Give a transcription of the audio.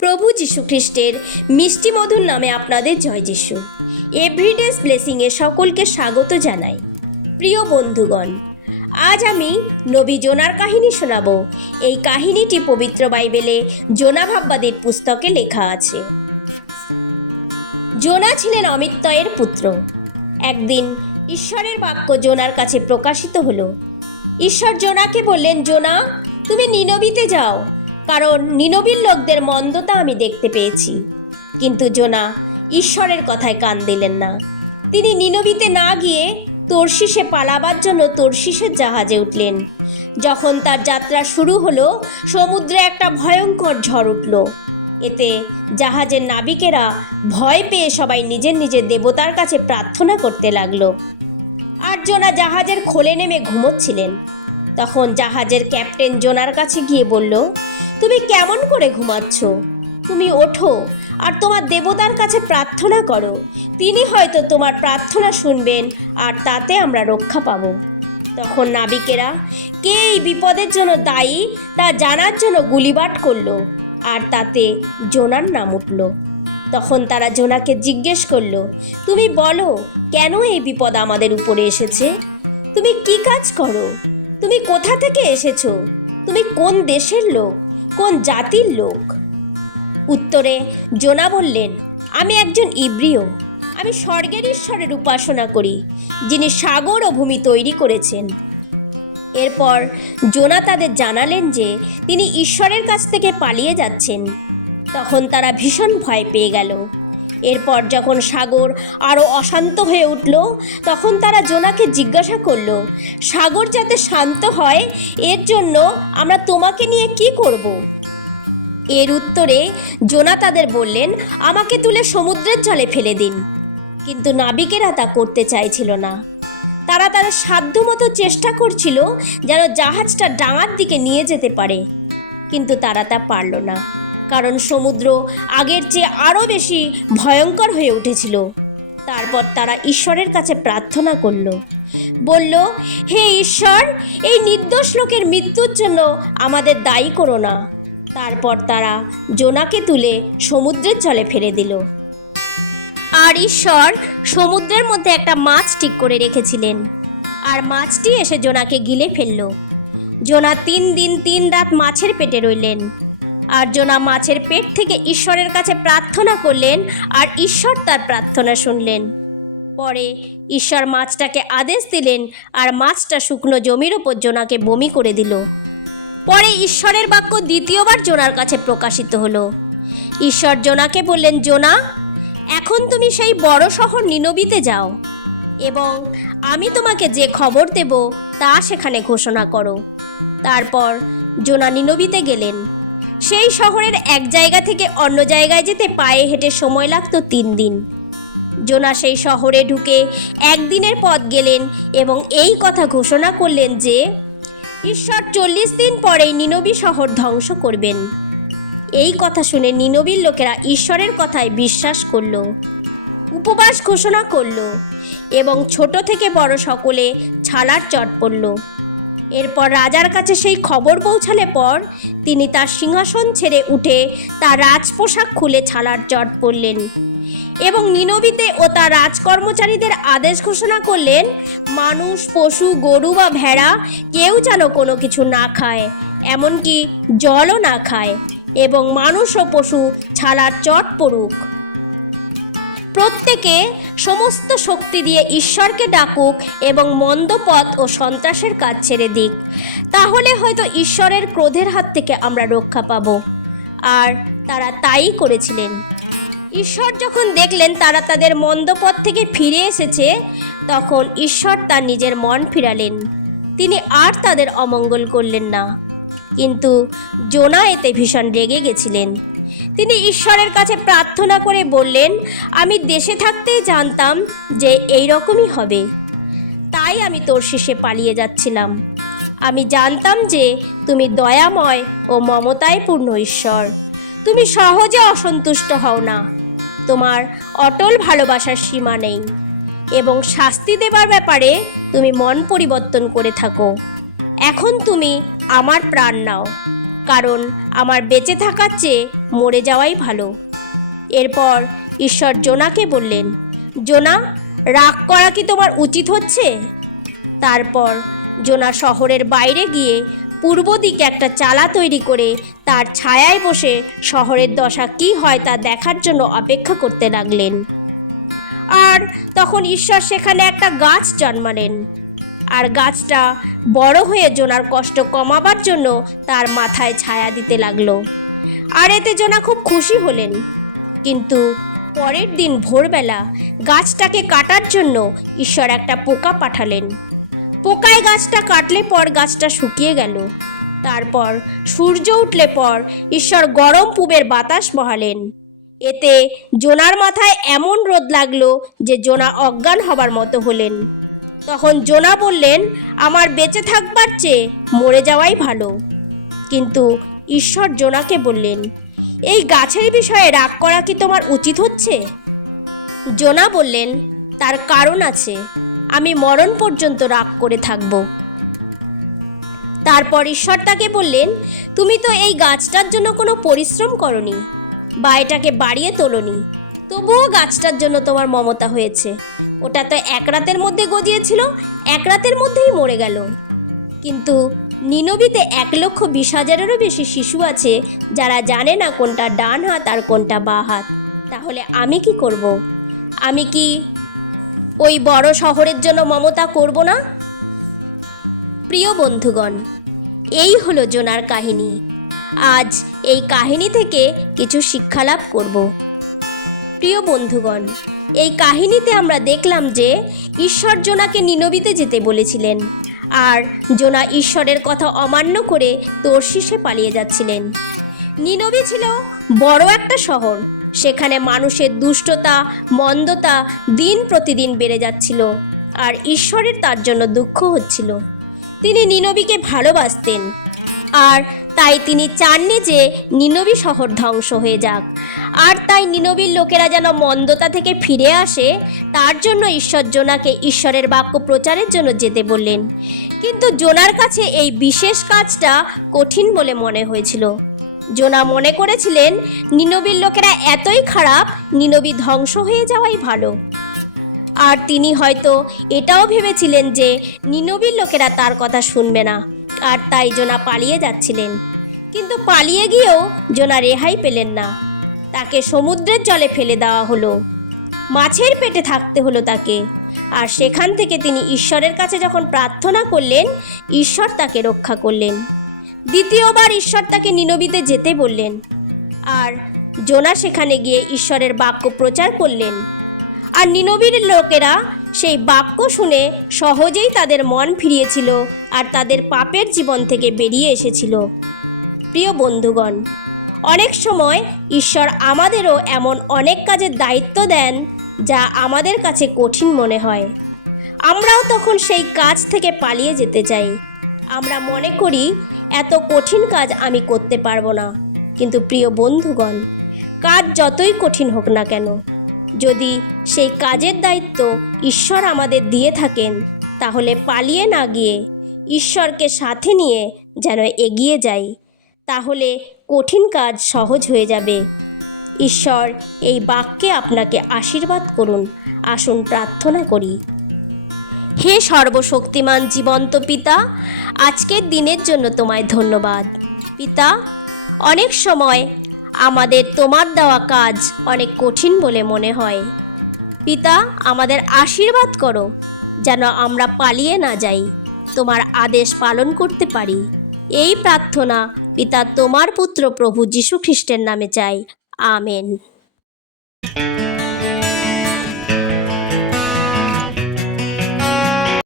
প্রভু যীশু খ্রিস্টের মিষ্টি মধুর নামে আপনাদের জয় যিশু। এভরিডেস ব্লেসিংয়ে সকলকে স্বাগত জানাই। প্রিয় বন্ধুগণ, আজ আমি নবী জোনার কাহিনী শোনাব। এই কাহিনীটি পবিত্র বাইবেলে জোনা ভাববাদীর পুস্তকে লেখা আছে। জোনা ছিলেন অমিত্তয়ের পুত্র। একদিন ঈশ্বরের বাক্য জোনার কাছে প্রকাশিত হলো। ঈশ্বর জোনাকে বললেন, জোনা, তুমি নিনবিতে যাও, কারণ নিনবির লোকদের মন্দতা আমি দেখতে পেয়েছি। কিন্তু জোনা ঈশ্বরের কথায় কান দিলেন না। তিনি নিনবিতে না গিয়ে তর্শিসে পালাবার জন্য তর্শিসের জাহাজে উঠলেন। যখন তার যাত্রা শুরু হলো, সমুদ্রে একটা ভয়ঙ্কর ঝড় উঠল। এতে জাহাজের নাবিকেরা ভয় পেয়ে সবাই নিজের নিজের দেবতার কাছে প্রার্থনা করতে লাগলো। আর জোনা জাহাজের খোলে নেমে ঘুমোচ্ছিলেন। তখন জাহাজের ক্যাপ্টেন জোনার কাছে গিয়ে বলল, তুমি কেমন করে ঘুমাচ্ছ? তুমি ওঠো আর তোমার দেবতার কাছে প্রার্থনা করো। তিনি হয়তো তোমার প্রার্থনা শুনবেন আর তাতে আমরা রক্ষা পাব। তখন নাবিকেরা কে এই বিপদের জন্য দায়ী তা জানার জন্য গুলিবাট করলো, আর তাতে জোনার নাম উঠল। তখন তারা জোনাকে জিজ্ঞেস করলো, তুমি বলো, কেন এই বিপদ আমাদের উপরে এসেছে? তুমি কি কাজ করো? তুমি কোথা থেকে এসেছো? তুমি কোন দেশের লোক, কোন জাতির লোক? উত্তরে জোনা বললেন, আমি একজন ইব্রিয়। আমি স্বর্গের ঈশ্বরের উপাসনা করি, যিনি সাগর ও ভূমি তৈরি করেছেন। এরপর জোনা তাদের জানালেন যে তিনি ঈশ্বরের কাছ থেকে পালিয়ে যাচ্ছেন। তখন তারা ভীষণ ভয় পেয়ে গেল। এরপর যখন সাগর আরও অশান্ত হয়ে উঠল, তখন তারা জোনাকে জিজ্ঞাসা করলো, সাগর যাতে শান্ত হয় এর জন্য আমরা তোমাকে নিয়ে কি করব? এর উত্তরে জোনা তাদের বললেন, আমাকে তুলে সমুদ্রের জলে ফেলে দিন। কিন্তু নাবিকেরা তা করতে চাইছিল না। তারা তাদের সাধ্যমতো চেষ্টা করছিল যেন জাহাজটা ডাঙার দিকে নিয়ে যেতে পারে, কিন্তু তারা তা পারল না, কারণ সমুদ্র আগের চেয়ে আরও বেশি ভয়ঙ্কর হয়ে উঠেছিল। তারপর তারা ঈশ্বরের কাছে প্রার্থনা করল, বলল, হে ঈশ্বর, এই নির্দোষ লোকের মৃত্যুর জন্য আমাদের দায়ী করো না। তারপর তারা জোনাকে তুলে সমুদ্রের জলে ফেলে দিল। আর ঈশ্বর সমুদ্রের মধ্যে একটা মাছ ঠিক করে রেখেছিলেন, আর মাছটি এসে জোনাকে গিলে ফেলল। জোনা 3 দিন 3 রাত মাছের পেটে রইলেন। আর জোনা মাছের পেট থেকে ঈশ্বরের কাছে প্রার্থনা করলেন, আর ঈশ্বর তার প্রার্থনা শুনলেন। পরে ঈশ্বর মাছটাকে আদেশ দিলেন, আর মাছটা শুকনো জমির ওপর জোনাকে বমি করে দিল। পরে ঈশ্বরের বাক্য দ্বিতীয়বার জোনার কাছে প্রকাশিত হলো। ঈশ্বর জোনাকে বললেন, জোনা, এখন তুমি সেই বড় শহর নিনবিতে যাও, এবং আমি তোমাকে যে খবর দেব তা সেখানে ঘোষণা করো। তারপর জোনা নিনবিতে গেলেন। সেই শহরের এক জায়গা থেকে অন্য জায়গায় যেতে পায়ে হেঁটে সময় লাগতো 3 দিন। জোনা সেই শহরে ঢুকে 1 দিনের পথ গেলেন এবং এই কথা ঘোষণা করলেন যে ঈশ্বর 40 দিন পরেই নিনবি শহর ধ্বংস করবেন। এই কথা শুনে নিনবির লোকেরা ঈশ্বরের কথায় বিশ্বাস করল, উপবাস ঘোষণা করল, এবং ছোট থেকে বড় সকলে ছালার চট পড়ল। এরপর রাজার কাছে সেই খবর পৌঁছালে পর তিনি তার সিংহাসন ছেড়ে উঠে তার রাজপোশাক খুলে ছালার চট পরলেন, এবং নিনবিতে ও তার রাজকর্মচারীদের আদেশ ঘোষণা করলেন, মানুষ, পশু, গরু বা ভেড়া কেউ যেন কোনো কিছু না খায়, এমনকি জলও না খায়, এবং মানুষ ও পশু ছালার চট পড়ুক। প্রত্যেকে সমস্ত শক্তি দিয়ে ঈশ্বরকে ডাকুক এবং মন্দ পথ ও সন্ত্রাসের কাজ ছেড়ে দিক। তাহলে হয়তো ঈশ্বরের ক্রোধের হাত থেকে আমরা রক্ষা পাব। আর তারা তাই করেছিলেন। ঈশ্বর যখন দেখলেন তারা তাদের মন্দ পথ থেকে ফিরে এসেছে, তখন ঈশ্বর তার নিজের মন ফিরালেন। তিনি আর তাদের অমঙ্গল করলেন না। কিন্তু জোনা এতে ভীষণ রেগে গেছিলেন। তিনি ঈশ্বরের কাছে প্রার্থনা করে বললেন, আমি দেশে থাকতেই জানতাম যে এই রকমই হবে, তাই আমি তর্শিসে পালিয়ে যাচ্ছিলাম। আমি জানতাম যে তুমি দয়াময় ও মমতায় পূর্ণ ঈশ্বর। তুমি সহজে অসন্তুষ্ট হও না, তোমার অটল ভালোবাসার সীমা নেই, এবং শাস্তি দেবার ব্যাপারে তুমি মন পরিবর্তন করে থাকো। এখন তুমি আমার প্রাণ নাও, কারণ আমার বেঁচে থাকার চেয়ে মরে যাওয়াই ভালো। এরপর ঈশ্বর জোনাকে বললেন, জোনা, রাগ করা কি তোমার উচিত হচ্ছে? তারপর জোনা শহরের বাইরে গিয়ে পূর্ব দিকে একটা চালা তৈরি করে তার ছায়ায় বসে শহরের দশা কী হয় তা দেখার জন্য অপেক্ষা করতে লাগলেন। আর তখন ঈশ্বর সেখানে একটা গাছ জন্মালেন, আর গাছটা বড় হয়ে জোনার কষ্ট কমাবার জন্য তার মাথায় ছায়া দিতে লাগলো। আর এতে জোনা খুব খুশি হলেন। কিন্তু পরের দিন ভোরবেলা গাছটাকে কাটার জন্য ঈশ্বর একটা পোকা পাঠালেন। পোকায় গাছটা কাটলে পর গাছটা শুকিয়ে গেল। তারপর সূর্য উঠলে পর ঈশ্বর গরম পূবের বাতাস বহালেন। এতে জোনার মাথায় এমন রোদ লাগলো যে জোনা অজ্ঞান হবার মতো হলেন। তখন জোনা বললেন, আমার বেঁচে থাকবার চেয়ে মরে যাওয়াই ভালো। কিন্তু ঈশ্বর জোনাকে বললেন, এই গাছের বিষয়ে রাগ করা কি তোমার উচিত হচ্ছে? জোনা বললেন, তার কারণ আছে, আমি মরণ পর্যন্ত রাগ করে থাকব। তারপর ঈশ্বর তাকে বললেন, তুমি তো এই গাছটার জন্য কোনো পরিশ্রম করনি বা এটাকে বাড়িয়ে তোলনি, তবুও গাছটার জন্য তোমার মমতা হয়েছে। ওটা তো এক রাতের মধ্যে গজিয়েছিল, এক রাতের মধ্যেই মরে গেল। কিন্তু নিনবিতে 1,20,000-এরও বেশি শিশু আছে যারা জানে না কোনটা ডান হাত আর কোনটা বাঁ হাত। তাহলে আমি কি করব? আমি কি ওই বড় শহরের জন্য মমতা করব না? প্রিয় বন্ধুগণ, এই হলো জোনার কাহিনী। আজ এই কাহিনী থেকে কিছু শিক্ষালাভ করব। প্রিয় বন্ধুগণ, এই কাহিনীতে আমরা দেখলাম যে ঈশ্বর জোনাকে নিনবিতে যেতে বলেছিলেন, আর জোনা ঈশ্বরের কথা অমান্য করে তর্শিসে পালিয়ে যাচ্ছিলেন। নিনবি ছিল বড় একটা শহর, সেখানে মানুষের দুষ্টতা, মন্দতা দিন প্রতিদিন বেড়ে যাচ্ছিল, আর ঈশ্বরের তার জন্য দুঃখ হচ্ছিল। তিনি নিনবিকে ভালোবাসতেন, আর তাই তিনি চাননি যে নিনবি শহর ধ্বংস হয়ে যাক। আর তাই নিনবির লোকেরা যেন মন্দতা থেকে ফিরে আসে, তার জন্য ঈশ্বর জোনাকে ঈশ্বরের বাক্য প্রচারের জন্য যেতে বললেন। কিন্তু জোনার কাছে এই বিশেষ কাজটা কঠিন বলে মনে হয়েছিল। জোনা মনে করেছিলেন নিনবির লোকেরা এতই খারাপ, নিনবি ধ্বংস হয়ে যাওয়াই ভালো। আর তিনি হয়তো এটাও ভেবেছিলেন যে নিনবির লোকেরা তার কথা শুনবে না, আর তাই জোনা পালিয়ে যাচ্ছিলেন। কিন্তু পালিয়ে গিয়েও জোনা রেহাই পেলেন না। তাকে সমুদ্রের জলে ফেলে দেওয়া হলো, মাছের পেটে থাকতে হলো তাকে। আর সেখান থেকে তিনি ঈশ্বরের কাছে যখন প্রার্থনা করলেন, ঈশ্বর তাকে রক্ষা করলেন। দ্বিতীয়বার ঈশ্বর তাকে নিনবিতে যেতে বললেন, আর জোনা সেখানে গিয়ে ঈশ্বরের বাক্য প্রচার করলেন। আর নিনবির লোকেরা সেই বাক্য শুনে সহজেই তাদের মন ফিরিয়েছিল, আর তাদের পাপের জীবন থেকে বেরিয়ে এসেছিল। প্রিয় বন্ধুগণ, অনেক সময় ঈশ্বর আমাদেরও এমন অনেক কাজের দায়িত্ব দেন যা আমাদের কাছে কঠিন মনে হয়। আমরাও তখন সেই কাজ থেকে পালিয়ে যেতে চাই। আমরা মনে করি এত কঠিন কাজ আমি করতে পারবো না। কিন্তু প্রিয় বন্ধুগণ, কাজ যতই কঠিন হোক না কেন, যদি সেই কাজের দায়িত্ব ঈশ্বর আমাদের দিয়ে থাকেন, তাহলে পালিয়ে না গিয়ে ঈশ্বরকে সাথে নিয়ে যেন এগিয়ে যাই, তাহলে কঠিন কাজ সহজ হয়ে যাবে। ঈশ্বর এই বাক্যে আপনাকে আশীর্বাদ করুন। আসুন প্রার্থনা করি। হে সর্বশক্তিমান জীবন্ত পিতা, আজকের দিনের জন্য তোমায় ধন্যবাদ। পিতা, অনেক সময় আমাদের তোমার দেওয়া কাজ অনেক কঠিন বলে মনে হয়। পিতা, আমাদের আশীর্বাদ করো যেন আমরা পালিয়ে না যাই, তোমার আদেশ পালন করতে পারি। এই প্রার্থনা পিতা তোমার পুত্র প্রভু যীশু খ্রিস্টের নামে চাই। আমেন।